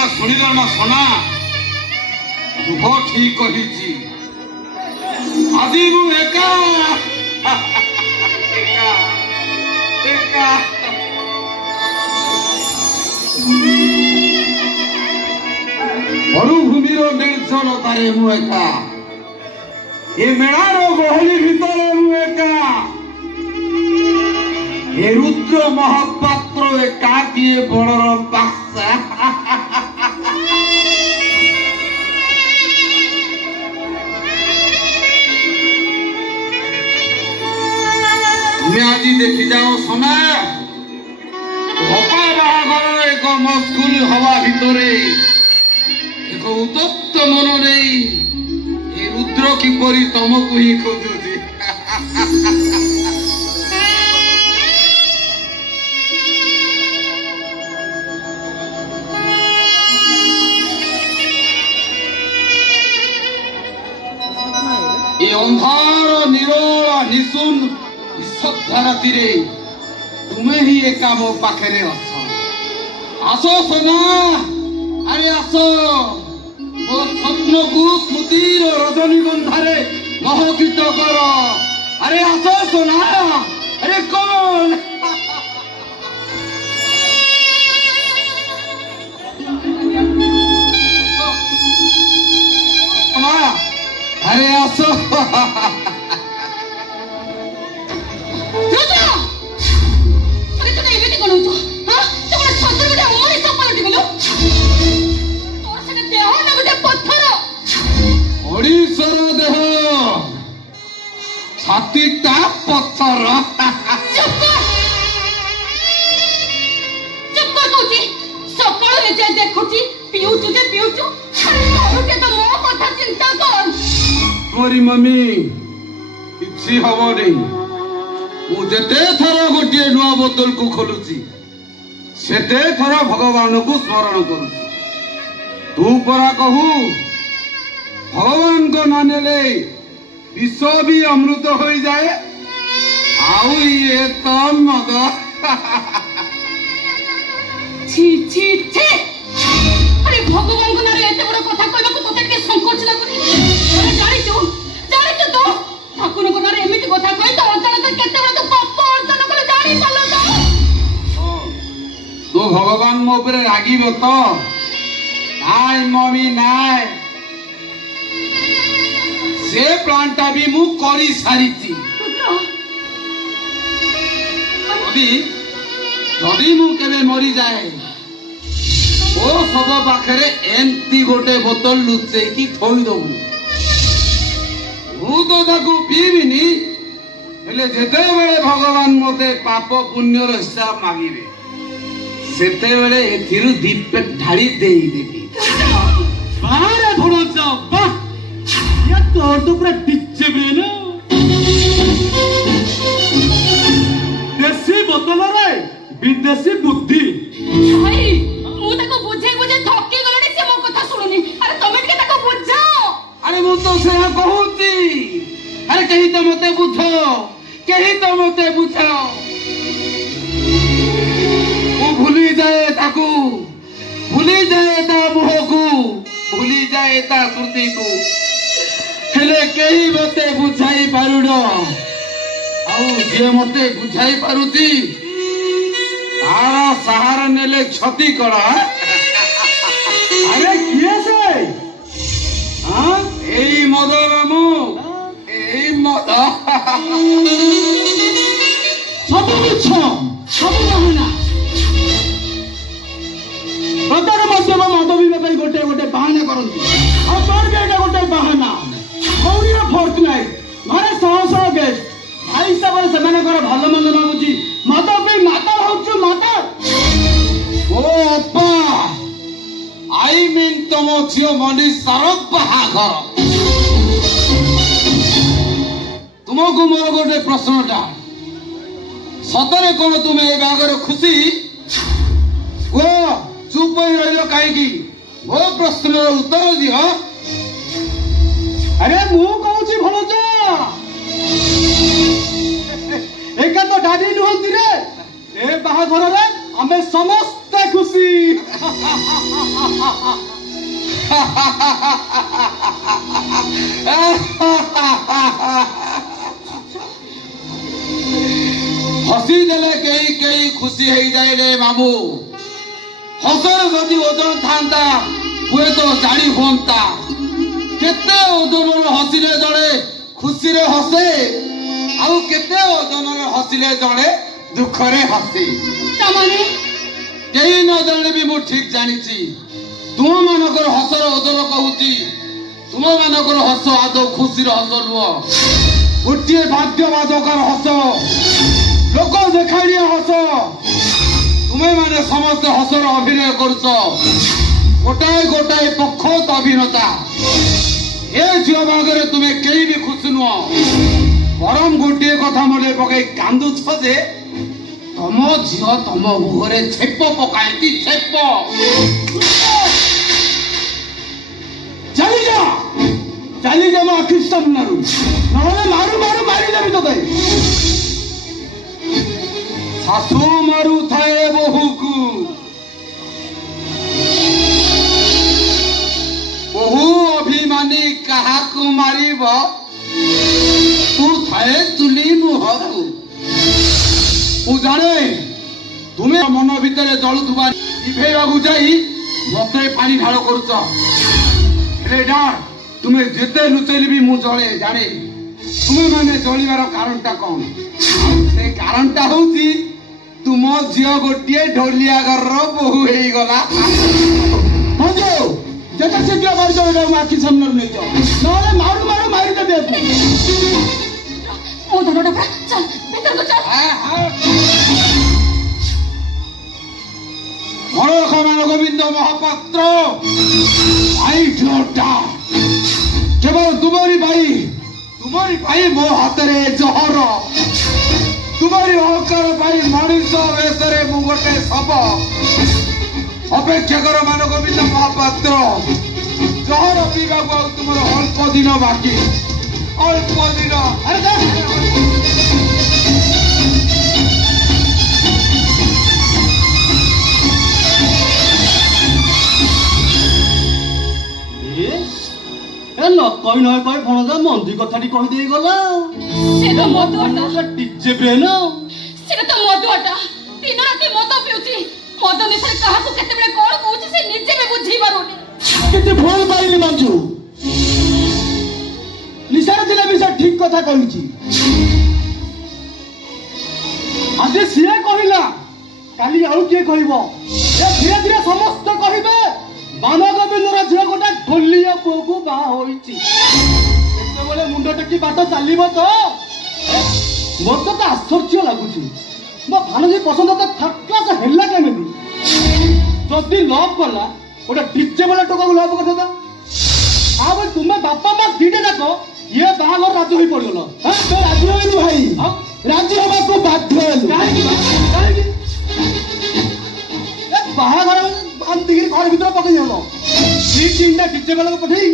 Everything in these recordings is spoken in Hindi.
कथा शुणिल ना सोना दुख ठीक कही आज मु एका एका एका मरुभूमिर निर्जनतारे मु एका ए मेणार गहली भितर मु एका ए रुद्र महापात्र एका किए बड़र बाक्सा आज देखी जाओ समय बाहागर एक मस्कुल हवा भितरे एक उत्तप्त मन नहीं रुद्र किपरि तुमको ही खोजुची ये अंधार निरोला निशुन सद्धा राति तुम्हें ही एका मो पाखे आसो सोना अरे आसो मो स्वप्न को स्मृतिर रजनीगंधारे महकित कर अरे आसो सोना अरे कौन अरे आसो देह छाती पत्थर मोरी मम्मी किसी हम नहीं मुझे थर गोटे नुआ बोतल को खोलुची सेते थर भगवान को स्मरण करुची तू परा कहू भगवान को मानले विश्व भी अमृत हो जाए आउ ये तो मद छी छी छी अरे भगवान को नारे एते बड़ कथा कहबा को तोते के संकोच लागुनी अरे जानि तो ठाकुर को नारे एमिति कथा कहि तो अचानक केते बड़ तो पाप अर्जन कर जानि पल्लो तो भगवान मो ऊपर रागीबो तो नाय मम्मी नाय से प्लांटा भी मु करी सारी जदि मु केबे मरी जाए ओ सब पाखरे एमती गोटे बोतल लुचे की थोई दबु मु तो ताकू पीबिनी हेले जेते बेले भगवान मते पाप पुण्यर हिसाब मागिबे सेते बेले एथिरु दीप ढाड़ी देई देबी बारे भणो जा बा तोर तो पूरा डिच्चे ना देसी बोतल रे विदेशी बुद्धि भाई मु ताको बुझे बुझे थकी गलनी से मो कथा सुनुनी अरे तमे के ताको बुझाओ अरे मु तो से कहूची अरे कहीं तो मते बुझो कहीं तो मते बुझाओ वो भूली जाए ताकू भूली जाए ता मुह को भूली जाए ता श्रुति को हेले कहीं मते बुझाई पारुन आउ जे मते बुझाई पारुती तारा सहारा नेले क्षति करा अरे किए से हां एई मद रामू एई मद सब कुछ सब बहाना प्रत्येक मध्यम मद भी गोटे गोटे बहाना करती और तोर के गोटे बहाना कौनिया फोर्टनाइट घरे सह सह गेस्ट भाई हिसाब से भल मंद मागुची मत पे माता होचु माता ओ अपा आई मीन तुम झियो मनी सरब बाहाघर तुमको मोर गोटे प्रश्नटा सतरे कौन तुम ए बागर खुशी ओ चुप रहिलो काईकी वो प्रश्न उत्तर दियो अरे मु कहूची भणज एका तो डाडी नुहंती रे ए बाहाघर रे हमें समस्त खुशी हसी देले कई कई खुशी हो जाए रे मामू हसर जदि ओजन था हुए तो जानी हुंता केते ओजन हसिले जड़े खुशी रे हसे आउ केते ओजन हसिले जड़े दुख रे हसी तमाने कई न जाने भी मु ठीक जानी तुम मानकर हसर ओजन कहूची तुम मानकर हस आदौ खुशी हस नुह गोटे भाग्यवादकर हस लोक देखाड़िया हस तुम्हें माने समस्त हसर अभिनय करुच गोटाए गोटाए पक्षत अभिनेता ए झील भागरे तुम्हें कई भी खुशी नुह बरम गोटे कथा मन पकई कांदुछ जे तम झील तम मुहरे छेप पकाए छेप चली जा मो आखि सामने मारू मारू मारी देवी तो शाशु मारू थाए बहु को बहु अभिमानी क्या मारिब तू थाए तुली मुह को जाने तुम्हें मन भितर जलुवा लिभेवाक जाई मत पानी ढाल करुच तुम्हें जिते लुचेली भी मु जले जाने तुम्हें माने जलिबार कारणटा कौन से कारणटा होची तुम झील गोटे ढोलिया घर बहु हो गला जेते शीघ्र मारी जाओ आखि सामने नहीं जाओ ना मारू मारू मारी दे ओ धनटा चल भीतर को चल मान गोविंद महापात्र भाई झोटा केवल तुम्हारी भाई मो हाथ रे जहर तुम्हारी अहंकार भाई मनुष्य वेशरे मु गोटे शव अपेक्षा कर मान गोविंद महापात्र जहर पीवा तुम अल्प दिन बाकी अल्प दिन कई न कई भणजा मंदी कथाटी कहीदे गला से तो मदुआटा टिजे ब्रेन से तो मदुआटा दिन राति मद पिउची मद निशा कहा को केते बेले कोन कहूची से निजे में बुझी पारुनी केते भूल पाइली मंजू निशा दिले भी से ठीक कथा कहूची आज सिए कहिला काली आउ के कहबो ए धीरे धीरे समस्त कहिबे मान गोविंदर झील गोटे ढोलिया पुओ को बाहा होइची केतेबेले मुंड टेकी बाट चलिबो तो मत तो आश्चर्य लगुची मो भानजी पसंद तो थर्ड क्लास हेला केमिति जदी लव कला गोटे डीजे वाला टोका को लव करदा आ भाई तुमे बापा मां दीटे जाको ये बाहागर राजी होई पड़गलो हां तो राजी होइनु भाई राजी होबा को बाध्य हेलु काहे ए बाहागर अंतिगिरी घर भीतर पकई हलो दी तीनटा डीजे वाला को पठई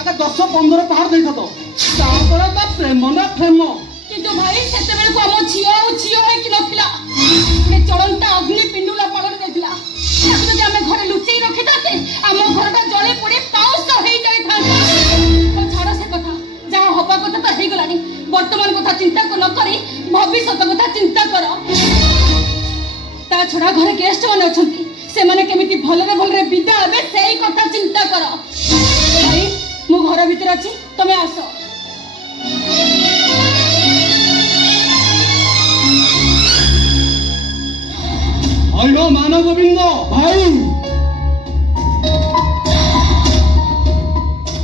आका 10-15 पहाड़ देई थतो तापर बा प्रेम ना प्रेम किंतु भाई सेते बेले को हम झियो है कि नथिला ए चलंता अग्नि पिंडुला पलन देथिला ताको जे हम घर लुचई रखि ताते हम घरटा जले पड़ी पाउस हेई जाई थांता और छाड़ से कथा जहा होबा कथा त हेई गलानी वर्तमान कथा चिंता को न करी भविष्य कथा चिंता करो ता छोड़ा घरे गेस्ट माने अछंती से माने केमिति भलरे भलरे विदा हेबे सेही कथा चिंता करो भाई मु घर भीतर अछि तमे आसो अयो मान गोविंद भाई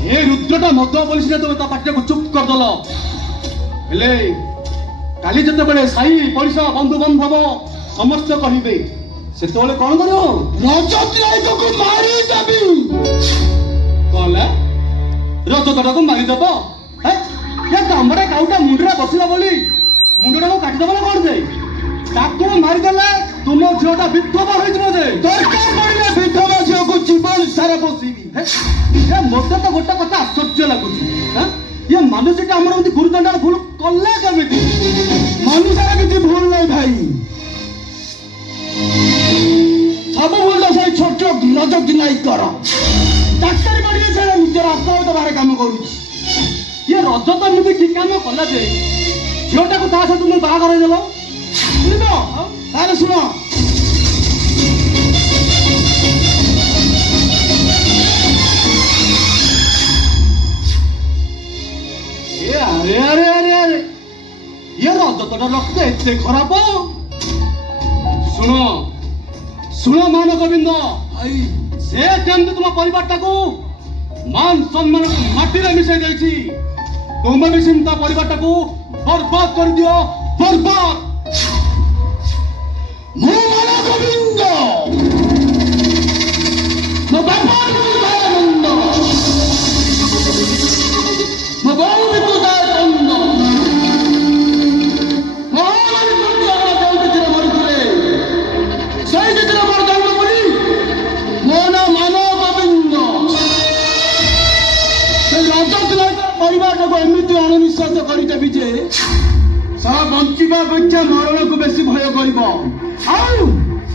ए रुद्रटा मद बोलिस तुम ता पाटे को चुप कर दल हेले काली जते बेले साई पड़िसा बंधु बांधव समस्त कहिबे सेतोले कोन करियो रजत को मारी देबी कहला रजत को मारी देबो हे ये तमरे काउटा मुंडरा बसिला बोली मुंडरा को काटी देबला कोन जाई ताको मारी देला तुम झियोटा विधवा होई जबो जे दरकार पड़िले विधवा झियो को जीवन सारा बसीबी हे ये मते तो गोटा कथा आश्चर्य लागुची हां ये मानुषटा हमर मते गुरुदंडा भूल कल्ला केमिति मानुषरा किछि भूल नै भाई सब भूल से छोट कि नहीं कर डाक्तारी पढ़ी से निजर हस्तावत बाहर काम करुच्ची ये रज तो एमती कि काम कला जे झीटा को ता सहित तुम बाहर देल शुण अरे अरे अरे अरे ये रजतर रक्त एते खराब शुण शुण मान गोविंद से केमती तुम परिवार को मान सम्मान माटी में मिसाई देछि तुम भी चिंता परिवार को बर्बाद कर दियो बर्बाद मो मान गोविंद मो बापा आनंद मो बाऊ एमती अणविश्वास करदेवी जे सारा बंचा अपेक्षा मरण को बेसी भय कर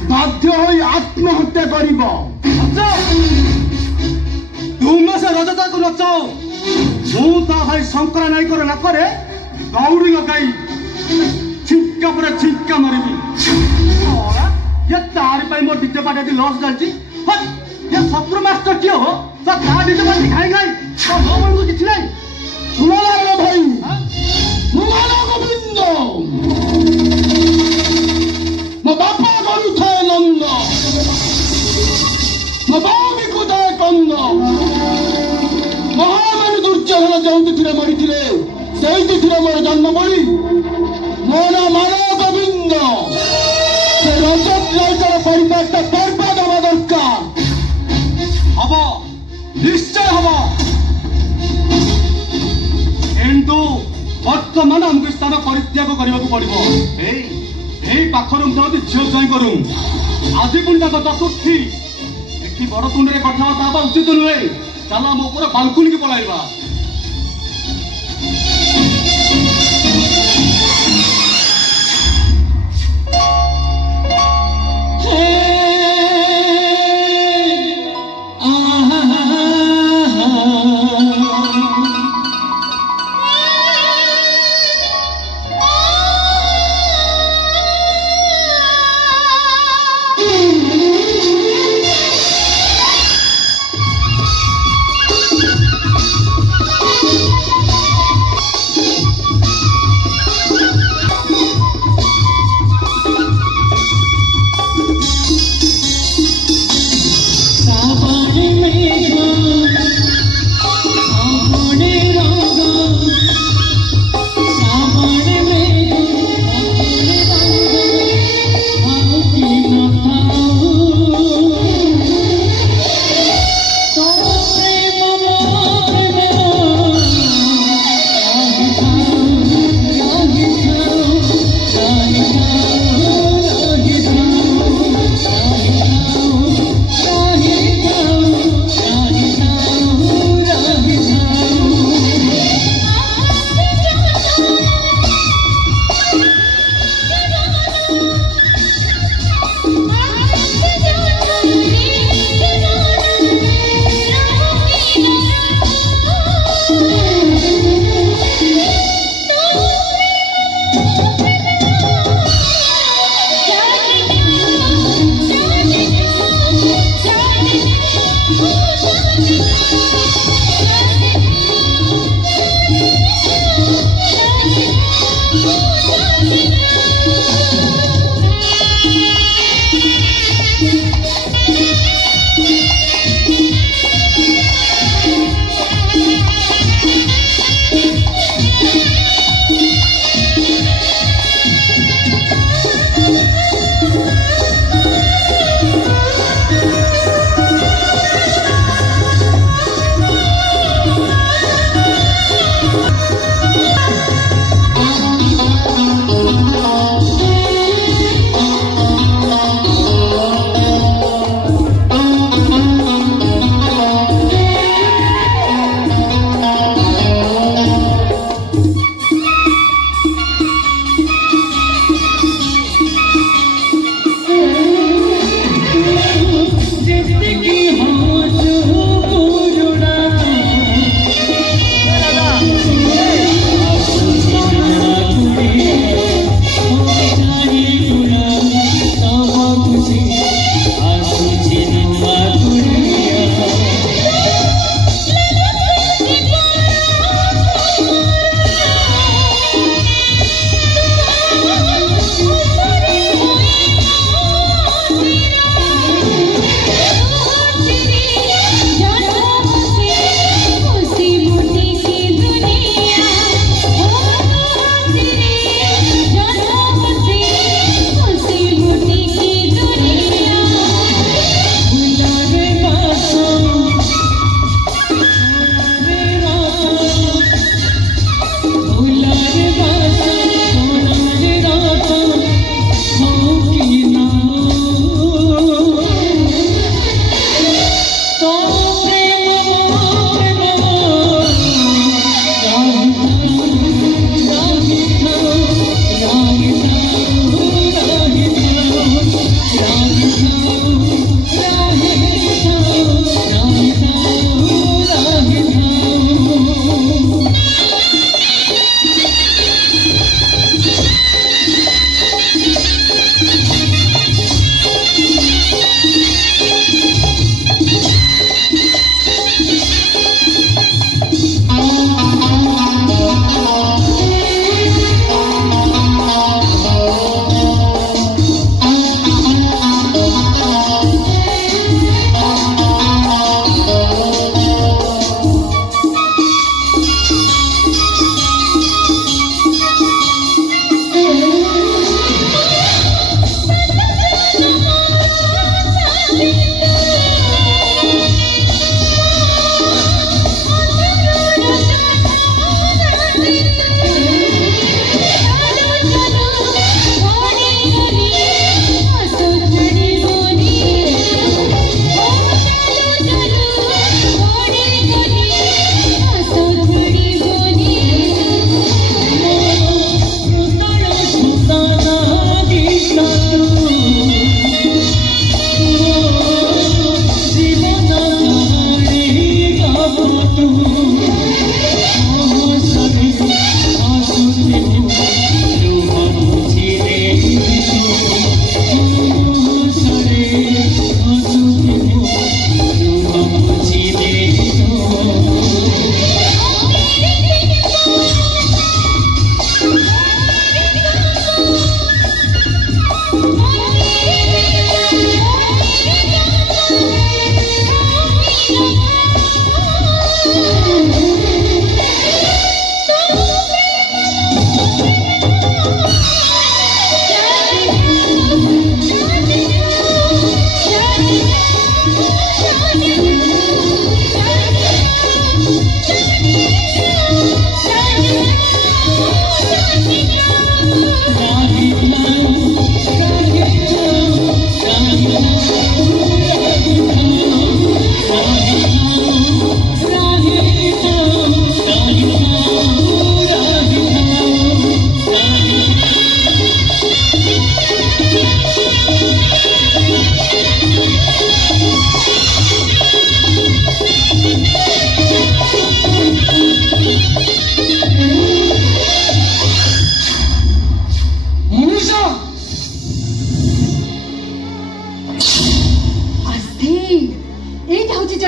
बाध्य हो आत्महत्या कर तुम से रजता को नचाओ मुझा भाई शंकर नायक नाकरे दौड़ी लगाई छिटका पर छिटका मारिबी ये तार पर मोर डिटे पाटे लॉस चलती ये शत्रु मास्टर किए हो तो क्या डिटे पाटे खाई खाई तो नो मन को किसी नहीं सुनो रे भाई मुमाना गोविंद मो बापा करू थे नंद मो बाऊ भी कुदाए कंद महामानी दुर्योधन जो मरी से मोर जन्म पड़ी मो ना मान गोविंद से रजत राइटर परिवार बर्बाद हवा दरकार हम निश्चय हम किंतु बर्तमान आमको स्थान परित्याग करने को पड़ो पाखर झील ज्वाइन करूँ आज पुणी चतुर्थी एटी बड़ तुंडे कथबार्ता उचित नुहे चल मो पूरा बालकुनी की पलाइबा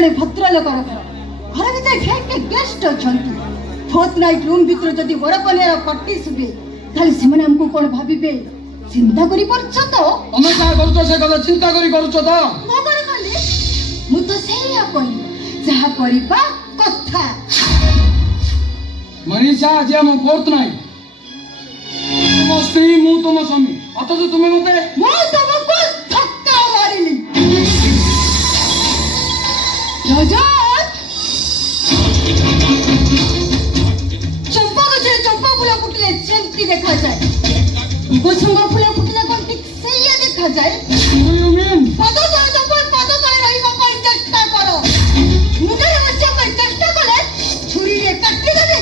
जड़े भद्रलोकर घर भीतर फेक गेस्ट अच्छा फोर्थ नाइट रूम भीतर जदि बर कन्यार पार्टी सुबे ताले सेमाने हमको कोन भाबिबे चिंता करी परछ तो तमे का करछो से कथा चिंता करी करछो तो मो कोन खाली मु तो सेया कहली जहा करबा कथा मनीषा आज हम फोर्थ नाइट तुम स्त्री मु तुम स्वामी अथच तुम्हें मते मो तुमको धक्का मारिली राजा चंपा गजरे चंपा फूल फुटले सेमती देखा जाए गोसंग फूल फुटले कोन ठीक सेया देखा जाए यू मीन पद तले रहिबा पर चेष्टा करो मुझे बच्चे पर चेष्टा करे छुरी रे काटी देबे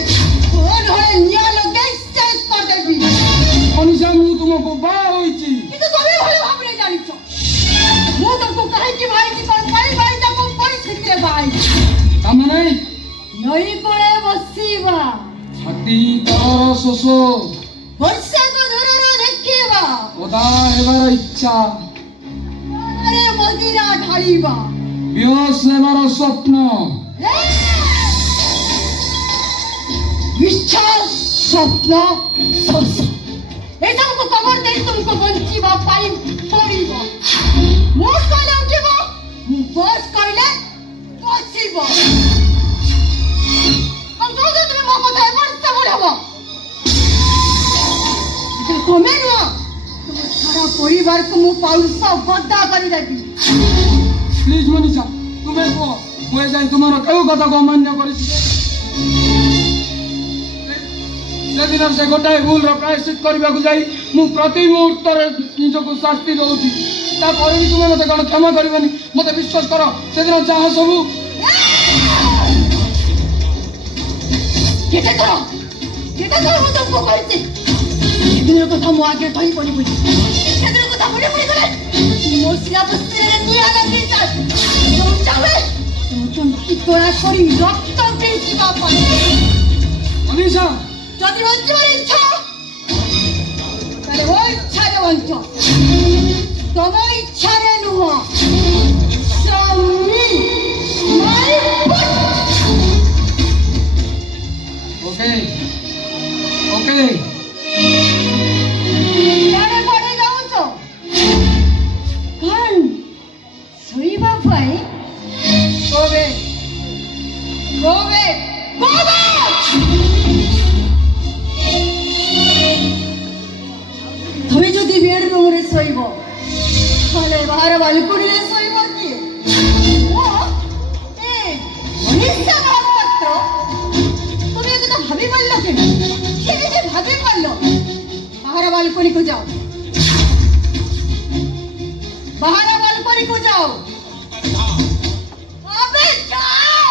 कोन होए निया लगे शेष कर देबी मनीषा मु तुमको बा होईची কিন্তু তুমি ভালো ভাবে জানিছ মু তোমাকে কাহে কি ভাই কি কোন ভাই যাকো পরিস্থিতিরে ভাই কাম নাই নই কোলে বসিবা ছাতি তর শোষ वर्षा को दूरରୁ ଦେଖିବା ওদা হেবার ইচ্ছা আরে মদিরা ঢালিবা বিহস নেবার স্বপ্ন ইচ্ছা স্বপ্ন সস এসবକୁ কবর দেই तुमको বঞ্চিবা পাই পড়িব মু কলে উঠিব মু বস কইলে বসিব আর যদি তুমি মো কথা বলতে বলব তুমি না তুমি সারা পরিবার को মু পাউস বদ্ধ কৰি দেবি প্লিজ মনীষা তুমি কো মই যাই তোমার কেউ কথা অমান্য করিছি সেদিন সে গোটাଏ ভুলର ପ୍ରାୟଶ୍ଚିତ କରିବାକୁ ଯାଇ ମୁଁ ପ୍ରତି ମୁହୂର୍ତ୍ତରେ ନିଜକୁ ଶାସ୍ତି ଦଉଛି ତାପରେ ବି ତୁମେ ମତେ କଣ କ୍ଷମା କରିବନି ମତେ ବିଶ୍ୱାସ କର ସେଦିନ ଯାହା ସବୁ কেটে ধরো মু তোমাকে কইছি সেদিনের কথা মু আগে কই পড়ি সেদিনের কথা মনে পড়ে গেলে মো সিয়া বস্তিরে নিয়া লাগি যায় যাবে তুমি তোরা করি রক্ত পিছিবা পারে মনীষা যদি বঞ্চবার ইচ্ছা তাহলে ওই ইচ্ছারে বঞ্চ তোমার ইচ্ছারে নুহ স্বামী ওকে ওকে কেন পড়ে যাচ্ছ কারণ শোইবা পাই কবে কবে কবে তুমি যদি বেডরুম রে শোইব তাহলে বাহার বালকনি রে শোইব কি ও এ মনীষা মহাপাত্র তুমি একদম ভাবি পারল কেন কেমনে ভাবি পারল বাহার বালকনি কো যাও বাহার বালকনি কো যাও আবে যাও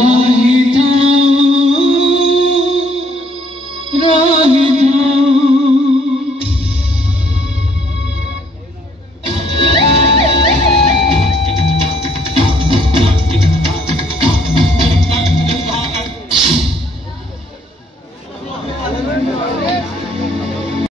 Right.